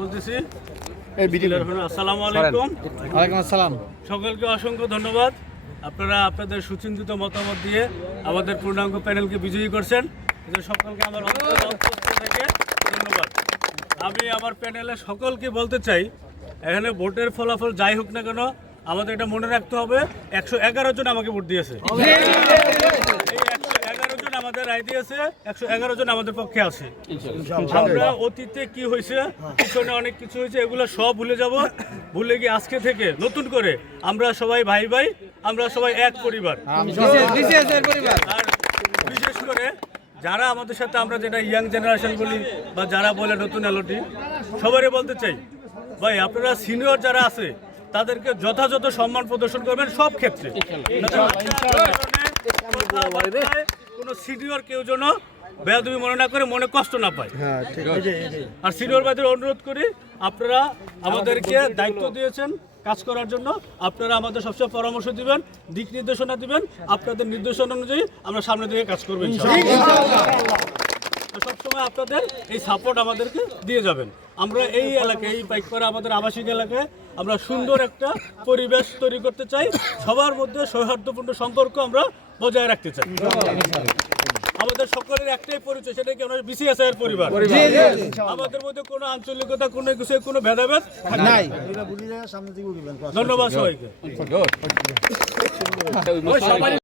বলতেছি আসসালামু আলাইকুম। ওয়ালাইকুম আসসালাম। সকলকে অসংখ্য ধন্যবাদ। আপনারা আপনাদের সুচিন্তিত মতামত দিয়ে আমাদের পূর্ণাঙ্গ প্যানেলকে বিজয়ী করছেন। এদের সকলকে আমার অন্তঃস্থল থেকে ধন্যবাদ। আমি আমার প্যানেলে সকলকে বলতে চাই, এখানে ভোটের ফলাফল যাই হোক না কেন, আমাদের এটা মনে রাখতে হবে 111 জন আমাকে ভোট দিয়েছে। এই 111 জন আমাদের রায় দিয়েছে, 111 জন আমাদের পক্ষে আছে। আমরা অতীতে কি হয়েছে, পিছনে অনেক কিছু হয়েছে, এগুলো সব ভুলে যাব। ভুলে গিয়ে আজকে থেকে নতুন করে আমরা সবাই ভাই ভাই, আমরা সবাই এক পরিবার। আর বিশেষ করে যারা আমাদের সাথে, আমরা যেটা ইয়াং জেনারেশন বলি বা যারা বলে নতুন এলওটি, সবারই বলতে চাই, ভাই আপনারা সিনিয়র যারা আছে তাদেরকে যথাযথ সম্মান প্রদর্শন করবেন সব ক্ষেত্রে। কোনো সিনিয়র কেউ যেন বেয়াদবি মনে না করে, মনে কষ্ট না পায়। আর সিনিয়র ভাইদের অনুরোধ করি, আপনারা আমাদেরকে দায়িত্ব দিয়েছেন কাজ করার জন্য, আপনারা আমাদের সবসময় পরামর্শ দিবেন, দিক নির্দেশনা দিবেন। আপনাদের নির্দেশনা অনুযায়ী আমরা সামনের দিকে কাজ করবো সবসময়। আপনাদের এই সাপোর্ট আমাদেরকে দিয়ে যাবেন। আমরা এই এলাকায়, এই পাইকপাড়া আমাদের আবাসিক এলাকায় আমরা সুন্দর একটা পরিবেশ তৈরি করতে চাই। সবার মধ্যে সৌহার্দ্যপূর্ণ সম্পর্ক আমরা বজায় রাখতে চাই। আমাদের সকলের একটাই পরিচয়, সেটা কি আমরা বিসিএস এর পরিবার। আমাদের মধ্যে কোনো আঞ্চলিকতা, কোনো কিছু, কোনো ভেদাভেদ নাই। ধন্যবাদ সবাইকে।